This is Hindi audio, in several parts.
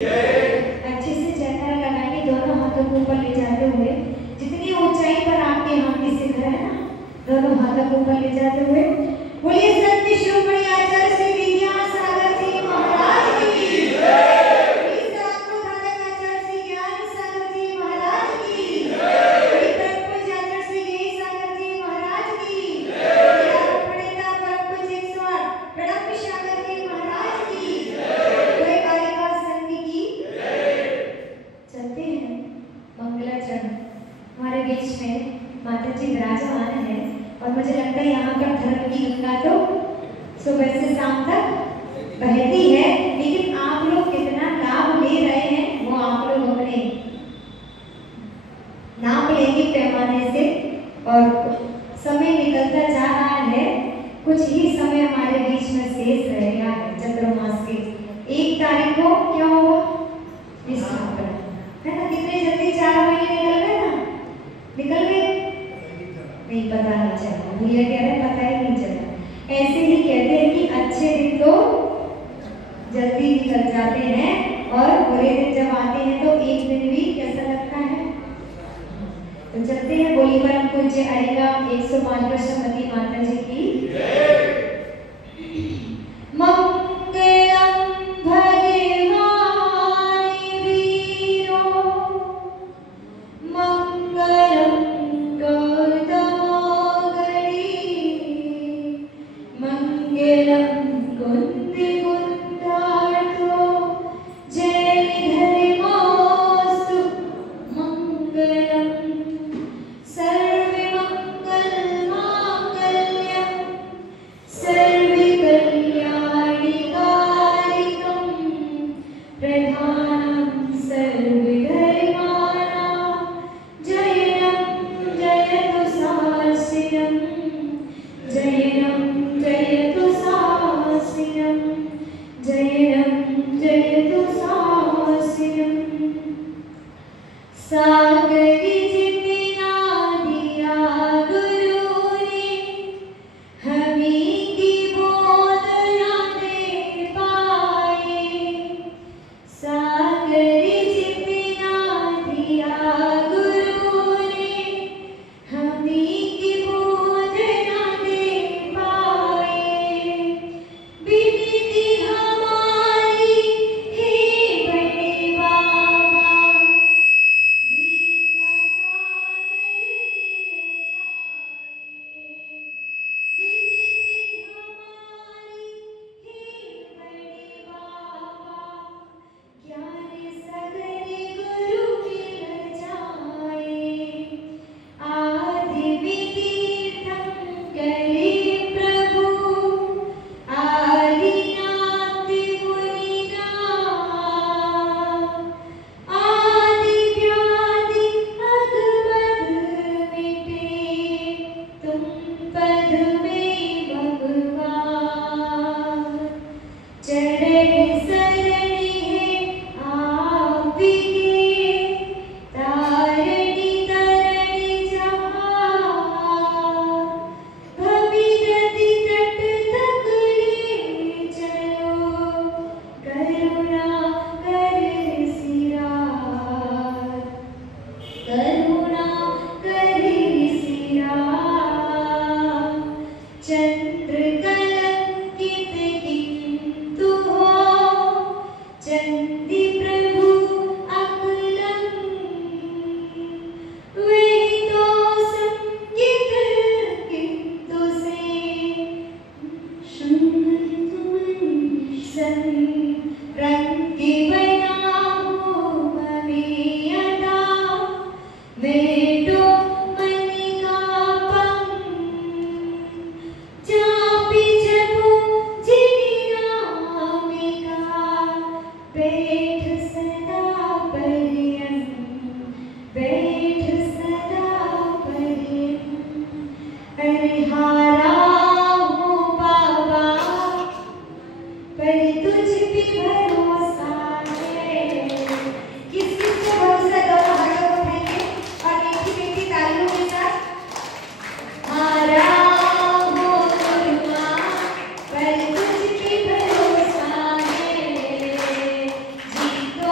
अच्छे से जयकारा लगाएंगे, दोनों हाथों को ऊपर ले जाते हुए, जितनी ऊंचाई पर आपके हाथ की शिखर है ना, दोनों हाथों को ऊपर ले जाते हुए बोलिए सत्य शिरोमणि आचार्य श्री विद्यासागर जी महाराज की आचार्य श्री ज्ञान सागर जी महाराज की श्री ज्ञान सागर जी महाराज की प्रणेता परम पूज्य प्रणव सागर जी महाराज की कालिका संघ की। चलते हैं मंगलाचरण। हमारे बीच में माता जी विराजमान है और मुझे लगता है यहाँ पर धर्म की गंगा तो सुबह से शाम तक बहती है, लेकिन आप लोग कितना लाभ ले रहे हैं वो आप लोग अपने नाप लेंगे पैमाने से। और समय निकलता जा रहा है, कुछ ही समय हमारे बीच में शेष रह गया है। चंद्रमास के 1 तारीख को क्या होगा विस्थापन है ना। कितने जल्दी 4 महीने निकल गए ना, निकल गए नहीं पता नहीं चला। भैया कह रहे पता ही नहीं चला। ऐसे ही कहते हैं कि अच्छे दिन तो जल्दी निकल जाते हैं और बुरे दिन जब आते हैं तो एक दिन भी कैसा लगता है। तो चलते हैं। बोली परम पूज्य आएगा 105 श्रीमती माता जी की मंगलम भगवान वीरो मंगलम मंगलम कुंदी कुंदार्थो जय धर्मोस्तु मंगलम सर्वे मंगल मांगल्यम सर्वे कल्याणि कारिकम प्रधानम सर्वे धर्माणां जयनं जयतु शास्त्रम जयनं जयतु शास्त्रम जयनं जयतु शास्त्रम। सागरी जितना दिया गुरु ने हमें की बोध न दे पाए। सागरी जितना दिया गुरु ने हमें की बोध न दे पाए। विनती हमारी हे बड़े बाबा विद्या सागर गिर जाए। विनती हमारी हे बड़े बाबा ज्ञान सागर गुरु मिल जाए। आदि वितीर्थम करे प्रभु आदिनाथ मुनिना। आदि व्याधि अगमग मिटे तुम पद में भगवान। चरण सरणी है आपके तारणी तरणी जहां। भगीरथी तट तक ले चलो करुणा कर सिराज। करुणा कर सिराज। चंद्र कलंकित किंतु हो चंदी प्रभु अकलंक। वही तो संकित किंतु से रंग के बनाओ हमें अदा। बेटो मन का पंख जापी जपो जिनि नाम का। बैठ सदा पर्यंत बैठ सदा पर्यंत। हरिहारा हो बाबा पर तुझ पे भरोसा है। किस किस पे भरोसा दोनों हाथों को उठाएंगे और मीठी मीठी तालियों के साथ हारा हो गुरुआ पर तुझ पे भरोसा है। जी तो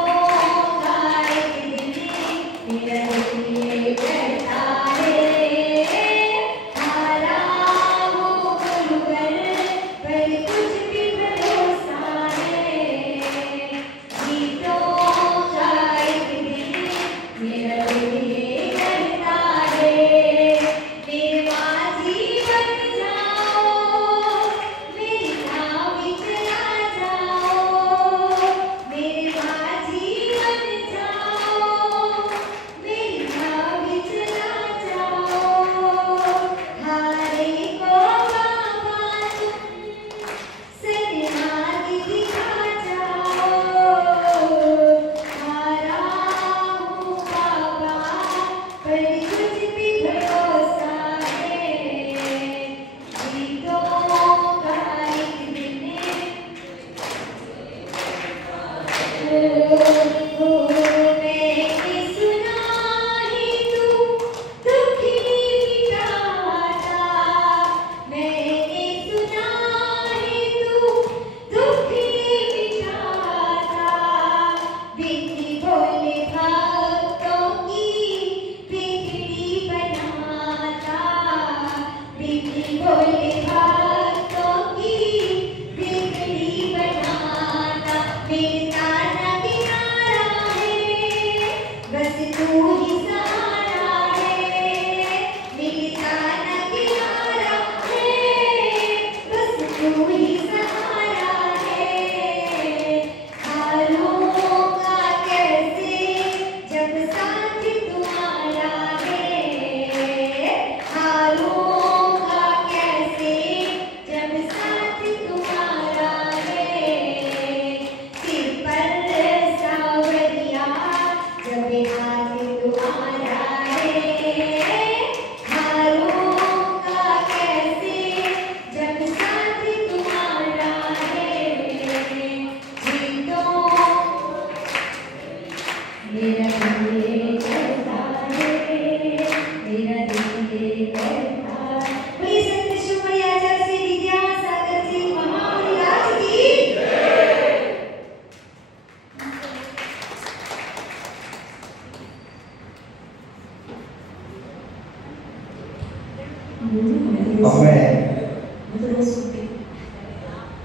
अब मैं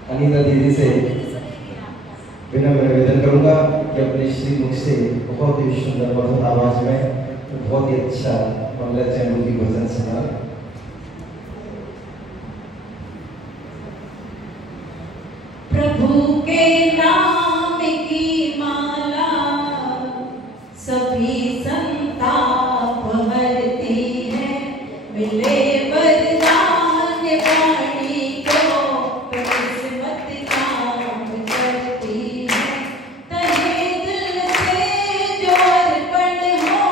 अनीता दीदी से विनम्र निवेदन करूंगा कि अपने श्री मुख से बहुत ही सुंदर मधुर आवाज में बहुत ही अच्छा मंगल चैनल की भजन सुना। प्रभु के नाम की माला सभी संताप हरती है, मिले वरदान वाणी को किस्मत काम करती है। तहे दिल से जो अर्पण हो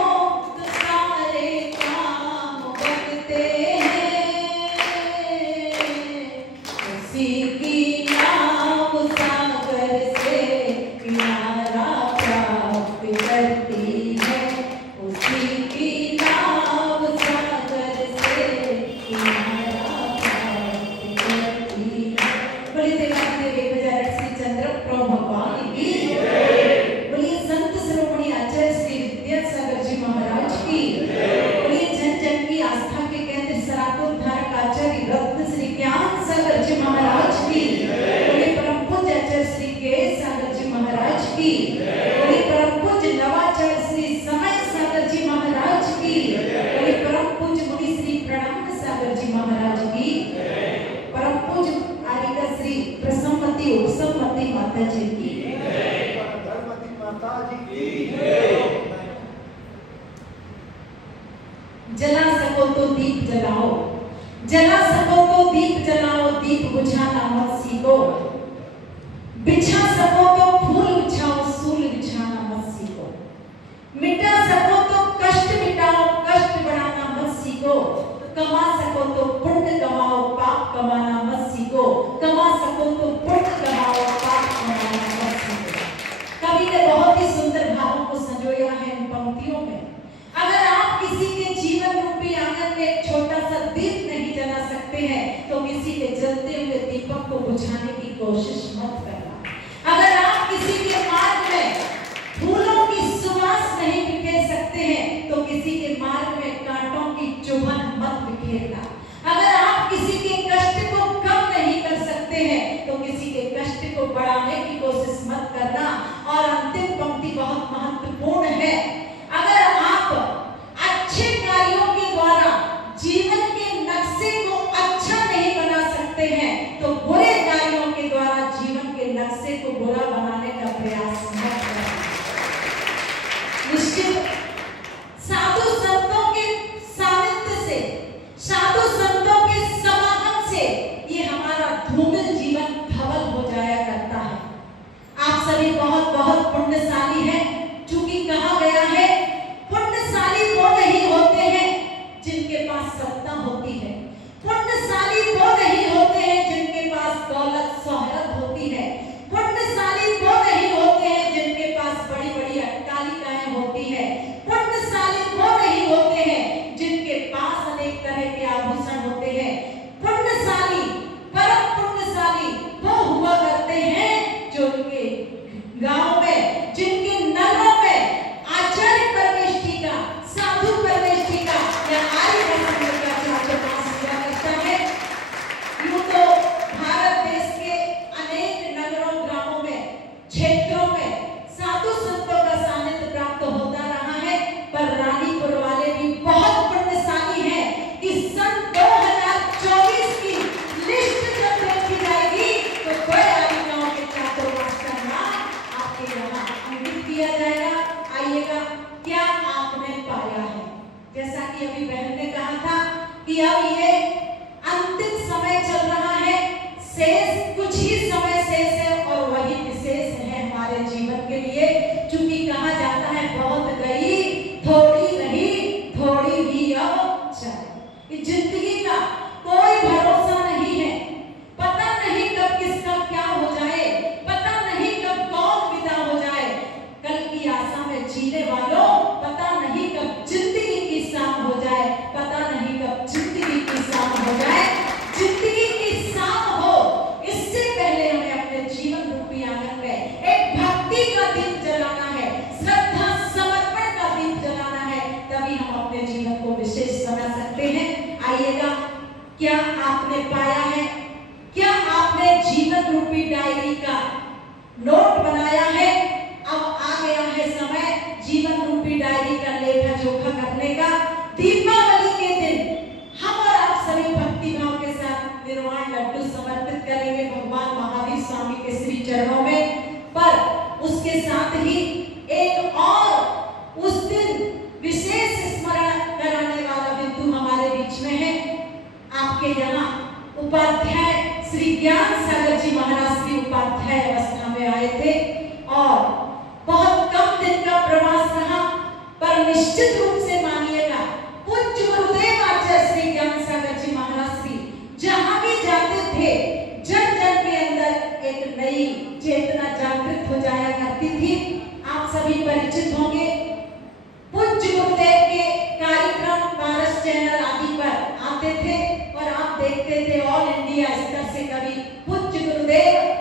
तो सारे काम बनते हैं। उसी की सागर से किनारा प्राप्त करती है, उसी की नाव सागर से किनारा प्राप्त करती है। बोलिए देवादेव 1008 श्री चंद्र प्रभु भगवान की, बोलिए संत शिरोमणि आचार्य श्री विद्यासागर जी महाराज की, बोलिए जन जन की आस्था के केंद्र सराकोद्धारक आचार्य रत्न श्री ज्ञान सागर जी महाराज की, श्री केश सागर जी महाराज की, बोले परम पूज्य नवाचार्य श्री समय सागर जी महाराज की, बोले परम पूज्य मुनि श्री प्रणव सागर जी महाराज की, परम पूज्य आरिका श्री प्रसन्नमती उपसम्मती माता जी की, धर्मवती माता जी की। जला सको तो दीप जलाओ, जला सको तो दीप जलाओ, दीप बुझाना मत सीखो। बिछा सको तो फूल बिछाओ, सूल बिछाना मत सीखो। मिटा सको तो कष्ट मिटाओ, कष्ट बढ़ाना मत सीखो। कमा सको तो पुण्य कमाओ, पाप कमाना मत सीखो। कमा सको तो पुण्य कमाओ, पाप कमाना मत सीखो। कवि ने बहुत ही सुंदर भावों को संजोया है इन पंक्तियों में। अगर आप किसी के जीवन रूपी आंगन में एक छोटा सा दीप नहीं जला सकते हैं तो किसी के जलते हुए दीपक को बुझाने की कोशिश मत करना। अगर आप किसी के मार्ग में फूलों की सुवास नहीं बिखेर सकते हैं तो किसी के मार्ग में कांटों की चुभन मत बिखेरना। अगर आप किसी के कष्ट को कम नहीं कर सकते हैं तो किसी के कष्ट को बढ़ाने की कोशिश मत करना। और अंतिम पंक्ति बहुत महत्वपूर्ण है। अगर आप अच्छे कार्यों के द्वारा जीवन के नक्शे को अच्छा नहीं बना सकते हैं तो बुरे कार्यों के द्वारा जीवन के नक्शे को बुरा बनाने का प्रयास मत करें। निश्चित साधु संतों के सानिध्य से, साधु संतों के समागम से ये हमारा धूमिल जीवन धवल हो जाया करता है। आप सभी बहुत बहुत पुण्यशाली हैं, चूंकि कहा गया है पुण्यशाली वो नहीं होते हैं जिनके पास सत्ता होती है, पुण्यशाली वो नहीं होते हैं जिनके पास दौलत शोहरत होती है, पुण्यशाली वो नहीं होते हैं जिनके पास बड़ी बड़ी अट्टालिकाएं होती है, पुण्यशाली वो नहीं होते हैं जिनके पास अनेक तरह के आभूषण होते हैं। पुण्यशाली, परम पुण्यशाली वो हुआ करते हैं जो उनके गांव में, जिनके नगरों में आचार्य परमेष्ठी का, साधु परमेष्ठी का या आर्य परमेष्ठी का चार्चमास हुआ करता है। यूं तो भारत देश के अनेक नगरों, ग्रामों में, क्षेत्रों में साधु संतों का सानिध्य प्राप्त होता रहा है, पर रानीपुर वाले भी बहुत पुण्यशाली हैं कि सन 2024 की लिस्ट जब देखी जाएगी तो बड़े आलिकाओं के चातुर्मास का नाम आपके यहाँ अंकित किया जाएगा। आइएगा, क्या आपने पाया है? जैसा कि अभी बहन ने कहा था कि अब ये अंतिम समय चल रहा है, शेष कुछ ही समय शेष है और वही विशेष है हमारे जीवन के लिए। क्योंकि कहा जाता है बहुत गई थोड़ी रही, थोड़ी ही अब चले। जिंदगी का कोई भरोसा नहीं है, पता नहीं कब किसका क्या हो जाए, पता नहीं कब कौन विदा हो जाए। कल की आशा में जीने वालों, पता नहीं कब जिंदगी की शाम हो जाए, पता नहीं कब जिंदगी की शाम हो जाए। जिंदगी की शाम हो इससे पहले हमें है समय जीवन रूपी डायरी का लेखा जोखा करने का। दीपावली के दिन हम और आप सभी भक्ति भाव के साथ निर्वाण लड्डू समर्पित करेंगे भगवान महावीर स्वामी के श्री चरणों में। पर उसके साथ ही एक और उस दिन विशेष स्मरण कराने वाला बिंदु हमारे बीच में है। आपके यहाँ उपाध्याय श्री ज्ञान सागर जी महाराज श्री उपाध्याय अवस्था में आए थे और बहुत कम दिन का प्रवास रहा, पर निश्चित रूप से मानिएगा पूज्य गुरुदेव आचार्य श्री ज्ञान सागर जी महाराज श्री जहां भी जाते थे जन जन के अंदर एक नई चेतना जागृत हो जाया करती थी। आप सभी परिचित होंगे, पूज्य गुरुदेव के कार्यक्रम पारस चैनल आदि पर आते थे और आप देखते थे ऑल इंडिया स्तर से कभी पूज्य गुरुदेव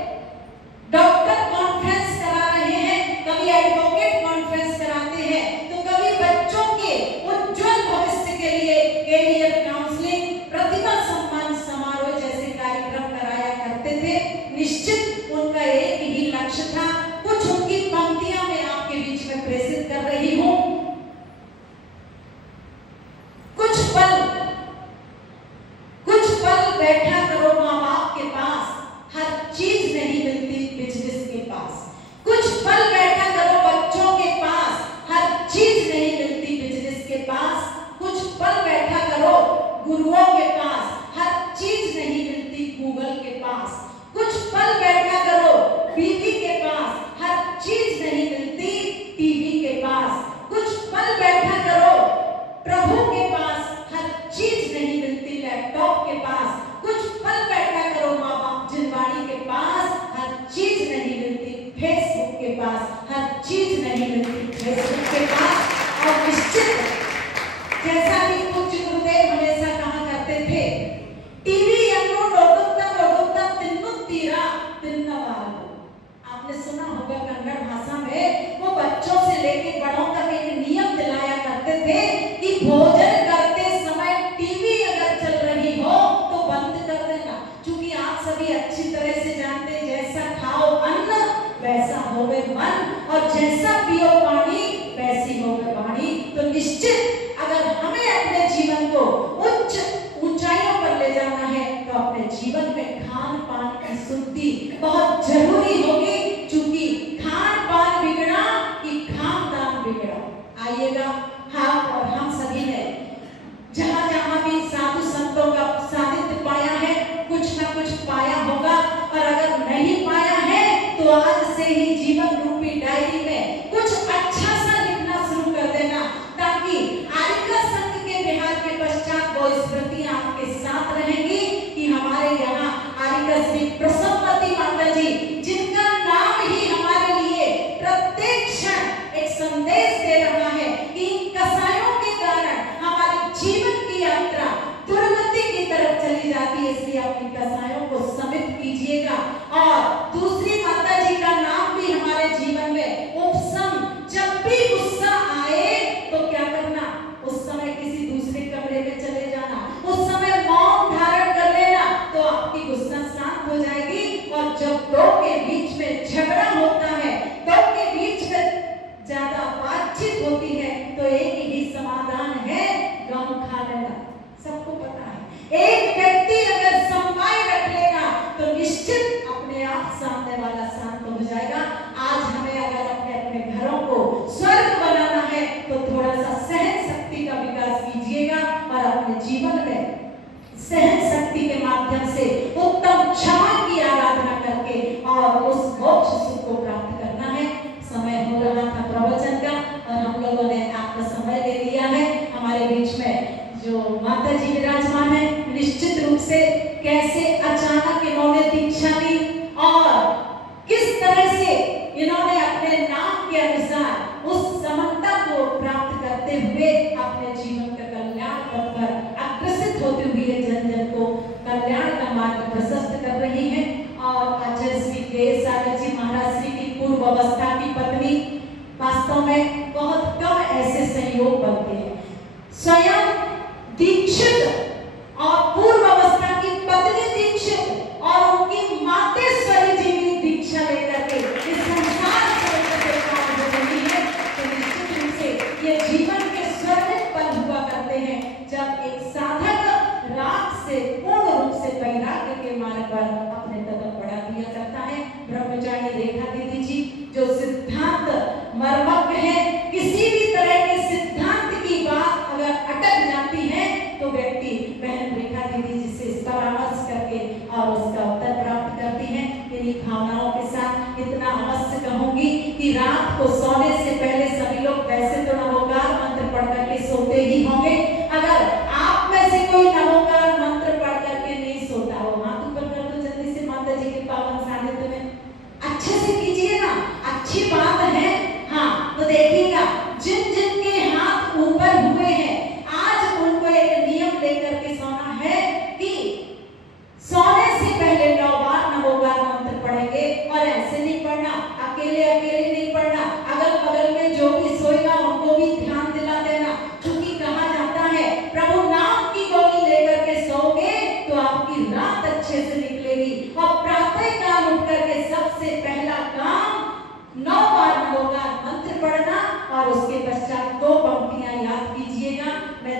डॉक्टर कॉन्फ्रेंस करा रहे हैं, कभी एडवोकेट कॉन्फ्रेंस कराते हैं, तो कभी बच्चों के उज्जवल भविष्य के लिए कैरियर काउंसलिंग, प्रतिभा सम्मान समारोह जैसे कार्यक्रम कराया करते थे। निश्चित उनका एक ही लक्ष्य था। कुछ उनकी पंक्तियां मैं आपके बीच में प्रेषित कर रही हूं। कुछ पल बैठा करो माँ बाप के पास, हर चीज नहीं मिलती बिजनेस के पास। कुछ पल बैठा करो बच्चों के पास, हर चीज नहीं मिलती बिजनेस के पास। कुछ पल बैठा करो गुरुओं के पास, हर चीज नहीं मिलती गूगल के पास। कुछ पल बैठा करो बीवी के पास, हर चीज नहीं मिलती टीवी के पास। कुछ पल बैठा करो प्रभु के पास, हर चीज नहीं मिलती लैपटॉप के पास। कुछ पल बैठा करो माँ बाप जिनवाणी के पास, हर चीज नहीं मिलती फेसबुक के पास, हर चीज नहीं मिलती फेसबुक के पास। और निश्चित जैसा कि पूज्य गुरुदेव हमेशा कहा करते थे, टीवी अन्नो लोगुत्ता तिन्नु तीरा तिन्नवारो। आपने सुना होगा कन्नड़ भाषा में वो बच्चों से लेकर बड़ों तक एक नियम दिलाया करते थे कि भोजन करते समय टीवी अगर चल रही हो तो बंद कर देना, क्योंकि आप सभी अच्छी तरह से जानते हैं जैसा खाओ अन्न वैसा होवे मन और जैसा पियो पानी वैसी होवे वाणी। तो निश्चित अगर हमें अपने जीवन को उच्च ऊंचाइयों पर ले जाना है तो अपने जीवन में खान पान की शुद्धि बहुत जरूरी होगी, क्योंकि खान पान बिगड़ा कि खानदान बिगड़ा। आइएगा हाँ, और हम सभी ने जहां जहां भी साधु संतों का सानिध्य पाया है, कुछ ना कुछ पाया होगा, और अगर नहीं पाया है तो आज से ही जीवन रूपी डायरी में कुछ अच्छा सा लिखना शुरू कर देना, ताकि आरिका संघ के बिहार के पश्चात वो स्मृतियां आपके साथ रहेंगी कि हमारे यहाँ आरिका श्री प्रसन्नवती माता जी, जिनका नाम ही हमारे लिए प्रत्येक क्षण एक संदेश दे रहा है कि इन कसायों के कारण हमारे जीवन की यात्रा दुर्गति की तरफ चली जाती है, इसलिए अपनी कसायों को समित कीजिएगा। और दूसरी माता जी का नाम भी हमारे जीवन में उपशम, जब भी गुस्सा आए तो क्या करना, उस समय किसी दूसरे कमरे में चले जाना, उस समय मौन धारण कर लेना, तो आपकी गुस्सा शांत हो जाएगी। और जब दो के बीच में झगड़ा होता है, दो के बीच में ज्यादा बातचीत होती है, तो एक ही समाधान है, गम खा लेना। सबको पता है एक व्यक्ति अगर संवाद रख लेगा तो निश्चित अपने आप सामने वाला शांत हो जाएगा। आज हमें अगर अपने अपने घरों को स्वर्ग बनाना है तो थोड़ा सा सहन शक्ति का विकास कीजिएगा और अपने जीवन में सहन शक्ति के माध्यम से उत्तम क्षमा की आराधना करके और उस मोक्ष सुख को प्राप्त करना है। समय हो रहा था प्रवचन का और हम लोगों ने आपका समय ले लिया है। हमारे बीच में जो माता जी विराजमान है, निश्चित रूप से कैसे अचानक इन्होंने दीक्षा ली और किस तरह से इन्होंने अपने नाम के अनुसार उस समानता को प्राप्त करते हुए अपने जीवन का कल्याण पथ पर अग्रसित होते हुए जन जन को कल्याण का मार्ग प्रशस्त कर रही है। और आचार्य श्री के सागर जी महाराज श्री की पूर्व अवस्था की पत्नी, वास्तव में बहुत कम ऐसे संयोग बनते हैं। स्वयं दीक्षित और पूर्व अवस्था की पत्नी दीक्षित और उनकी मातेश्वरी जी की दीक्षा लेकर के इस संसार से काम हो रही है।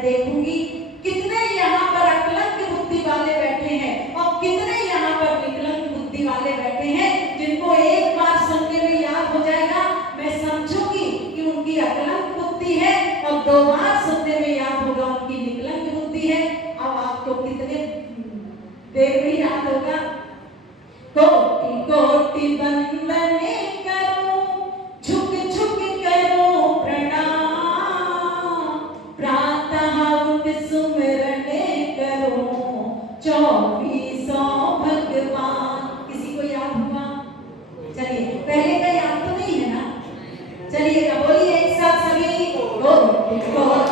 देखूंगी कितने यहाँ पर अकलंक बुद्धि वाले बैठे हैं और कितने यहाँ पर विकलंक बुद्धि वाले बैठे हैं, जिनको एक बार सुनने में याद हो जाएगा, मैं समझूंगी कि उनकी अकलंक बुद्धि है, और 2 बार सुनने में याद होगा उनकी विकलंक बुद्धि है। अब आपको कितने देर में याद होगा? कोटि कोटि वंदने करो, झुक झुक करो प्रणाम, प्रातः उठ सुमिरने करो, 24 भगवान। किसी को याद हुआ? चलिए, पहले का याद तो नहीं है ना? चलिए बोलिए एक साथ सभी, कोटि कोटि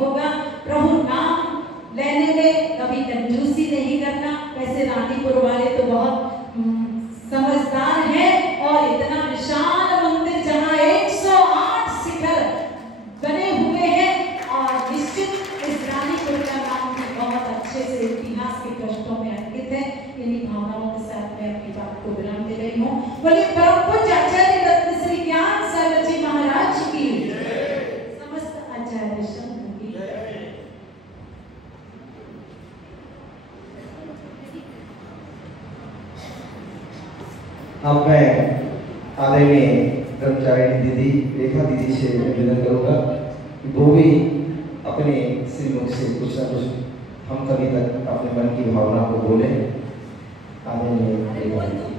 होगा। प्रभु नाम लेने में कभी कंजूसी नहीं करना। वैसे रानीपुर वाले तो बहुत समझदार हैं, और इतना विशाल मंदिर जहाँ 108 शिखर बने हुए हैं, और निश्चित इस रानीपुर का नाम भी बहुत अच्छे से इतिहास के पृष्ठों में अंकित है। इन्हीं भावनाओं के साथ मैं अपनी बात को विराम दे रही हूँ। बोलिए परम पूज्य आचार्य रत्न श्री ज्ञान सागर जी महाराज की, समस्त आचार्य संघ की। अब मैं आदरणीय कर्मचारिणी दीदी रेखा दीदी से निवेदन करूंगा कि वो भी अपने श्रीमुख से कुछ न कुछ हम कभी तक अपने मन की भावना को बोले। आदरणीय रेखा दीदी।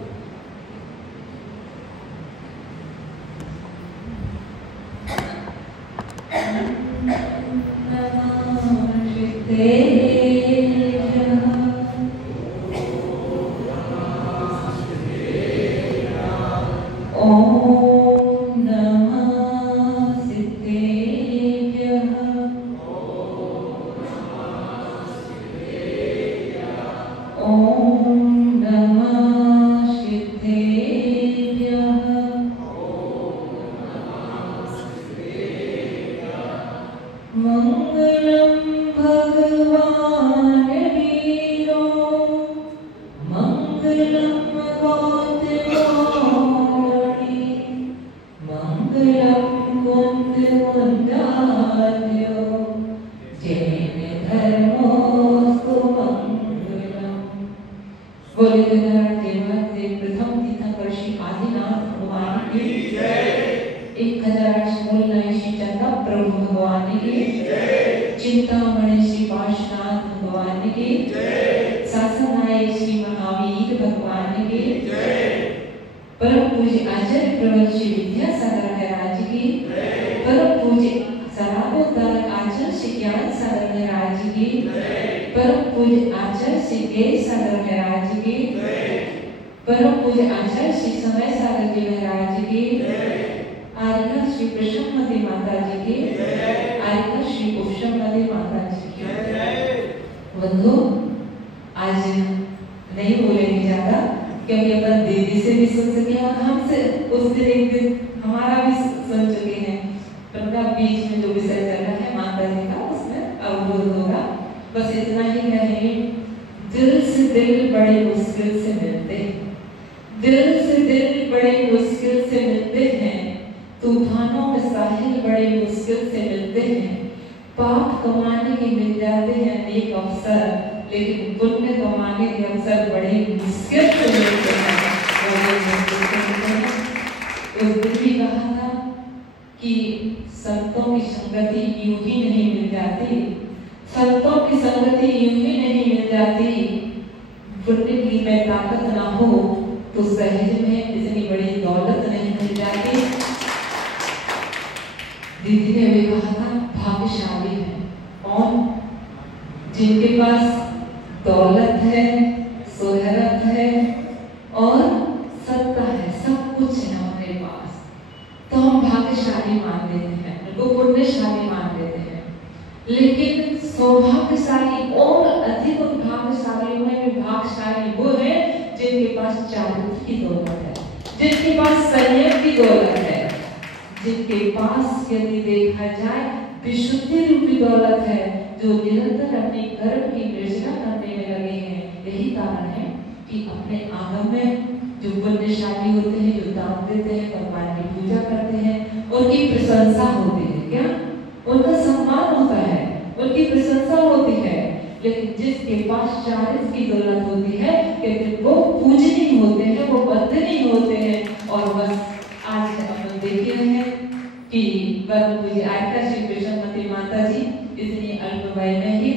पाप कमाने के मिल जाते हैं अनेक अवसर, लेकिन पुण्य कमाने के अवसर बड़े मुश्किल से मिलते हैं। उस दिन भी कहा था कि संतों की संगति यूं ही नहीं मिल जाती, संतों की संगति यूं ही नहीं मिल जाती। पुण्य की में ताकत ना हो तो सहज में इतनी बड़ी दौलत नहीं मिल जाती। दीदी ने भी कहा था भाग्यशाली है कौन, जिनके पास दौलत है, शोहरत है और सत्ता है, सब कुछ है हमारे पास, तो हम भाग्यशाली मान लेते हैं, उनको पुण्यशाली मान लेते हैं। लेकिन सौभाग्यशाली और अधिक भाग्यशाली में भाग्यशाली वो है जिनके पास चारित्र की दौलत है, जिनके पास संयम की दौलत है, जिनके पास यदि देखा जाए विशुद्धि रूपी दौलत है, जो निरंतर अपने कर्म की निर्जरा करने में लगे हैं। यही कारण है कि अपने आंगन में जो पुण्यशाली होते हैं, जो दान देते हैं, भगवान की पूजा करते हैं, उनकी प्रशंसा होती है, क्या उनका सम्मान होता है, उनकी प्रशंसा होती है। लेकिन जिसके पास चारित्र की दौलत होती है, लेकिन वो पूजनीय होते हैं, वो वंदनीय होते हैं। और बस आज हम देख रहे हैं कि परम पूज्य आयका श्री कृष्णमती माता जी इतनी अल्प वय में ही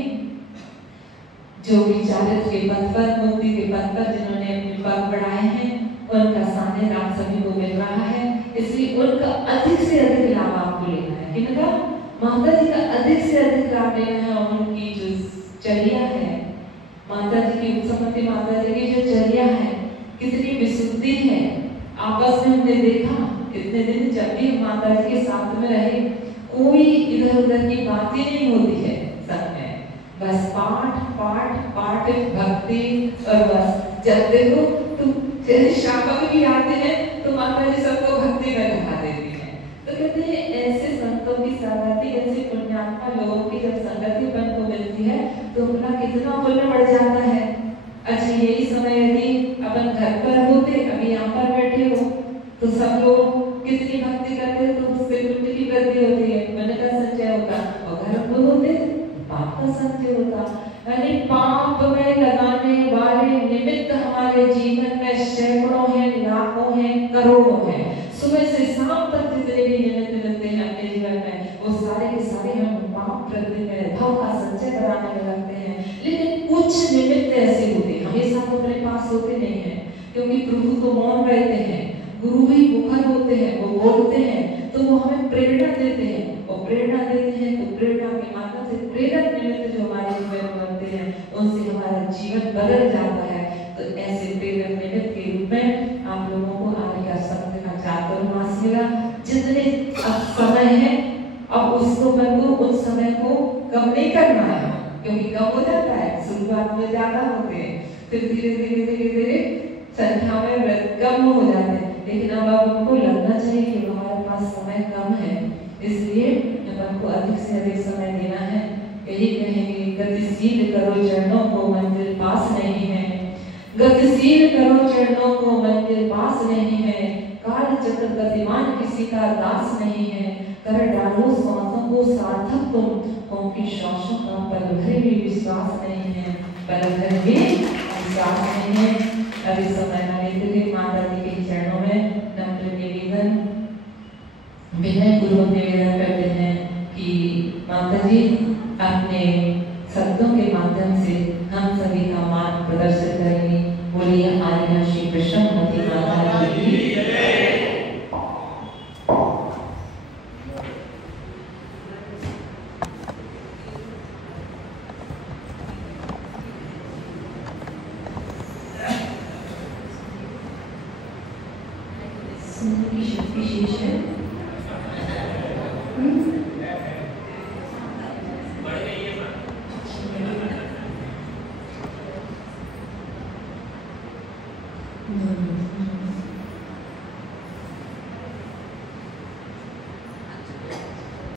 जो भी चारित्र के पथ पर, मुक्ति के पथ पर जिन्होंने अपने पग बढ़ाए हैं, उनका सानिध्य आप सभी को मिल रहा है। इसलिए उनका अधिक से अधिक लाभ आपको लेना है। किनका? माता जी का अधिक से अधिक लाभ लेना है। और उनकी जो चर्या है, माता जी की उत्सवमती माता जी की जो चर्या है, कितनी विशुद्धि है। आपस में हमने देखा इतने दिन जब भी माता जी के साथ में रहे, कोई इधर उधर की बातें नहीं होती है सब में, बस पाठ पाठ पाठ भक्ति। और बस जब देखो तो श्रावक भी आते हैं तो माता जी सबको भक्ति में लगा देती है। तो कहते हैं ऐसे संतों की संगति, ऐसे पुण्यात्मा लोगों की जब संगति अपन को मिलती है तो अपना कितना पुण्य बढ़ जाता है। अच्छा, यही समय यदि अपन घर पर होते, अभी यहाँ पर बैठे हो, तो सब लोग कितनी भक्ति करते हैं, तो उससे पुण्य की वृद्धि होती है, पुण्य का संचय होता। और घर पर होते पाप का संचय होता। यानी पाप में लगाने वाले निमित्त हमारे जीवन में सैकड़ों हैं, लाखों हैं, करोड़ों हैं। सुबह से शाम तक जितने भी निमित्त मिलते हैं अपने जीवन में, वो सारे के सारे हम पाप वृद्धि में, भाव का संचय कराने में लगते हैं। लेकिन कुछ निमित्त ऐसे होते हैं, हमेशा तो अपने पास होते नहीं है, क्योंकि प्रभु तो मौन रहते हैं, गुरु ही मुखर होते हैं, वो बोलते हैं, तो वो हमें प्रेरणा देते हैं। और प्रेरणा देते हैं तो प्रेरणा के माध्यम से प्रेरक निमित्त जो हमारे जीवन में बनते हैं, उनसे हमारा जीवन बदल जाता है। तो ऐसे प्रेरक निमित्त के रूप में आप लोगों को आने का समय का चातुर्मास मिला। जितने समय है, अब उसको बनकर उस समय को कम नहीं करना है, क्योंकि कम हो जाता है, शुरुआत में ज्यादा होते हैं, फिर धीरे धीरे धीरे धीरे संख्या में कम हो जाते हैं। लेकिन अब उनको लगना चाहिए कि हमारे पास समय कम है, इसलिए अपन को अधिक से अधिक समय देना है। यही कहेंगे, गतिशील करो चरणों को, मंजिल पास नहीं है। गतिशील करो चरणों को, मंजिल पास नहीं है। काल चक्र गतिमान किसी का दास नहीं है। कर डालो सांसों को सार्थक तुम, क्योंकि श्वासों का पल भर भी विश्वास नहीं है, पल भर भी विश्वास नहीं है। अभी समय लेते माता जी के चरणों में नम्र निवेदन, विनयपूर्वक निवेदन करते हैं कि माता जी अपने शब्दों के माध्यम से हम सभी का मान प्रदर्शित करेंगे। बोलिए आर्या श्री कृष्णमती माता जी की। की शक्ति शेष है।